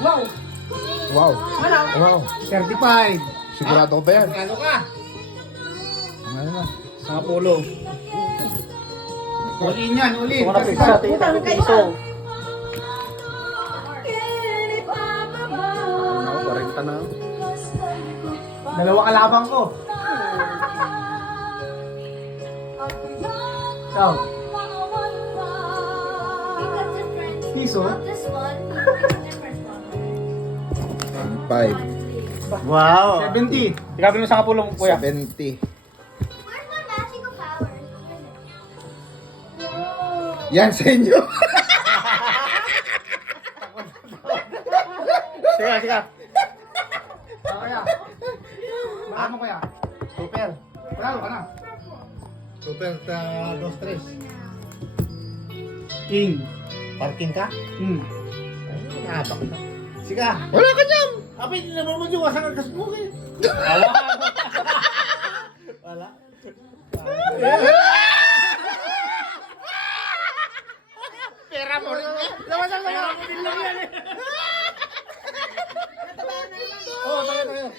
Wow! Wow. Ano? Wow. 35. Sigurado ko ba yan? Ano ka? Ano na? Sa polo. Uli yan, uli. Kung na pizza, tingin ako piso. Ako, 40 na. Dalawa kalabang ko. So, piso. 5. Wow. 70. Sinabi mo sa kapulong kuya. 70. Yan sa inyo. Sige, sige. Ano kaya? Ano kaya? Super. Panalo ka na. Super sa 2-3. King. Parking ka? Hmm. Ay, nahabak na. Sige. Wala ka niyan. Abi, hindi naman mo yung wasang ang kasbuk eh. Wala. Pera mo rin. Lawasan mo din lang yan eh. Oh, tayo.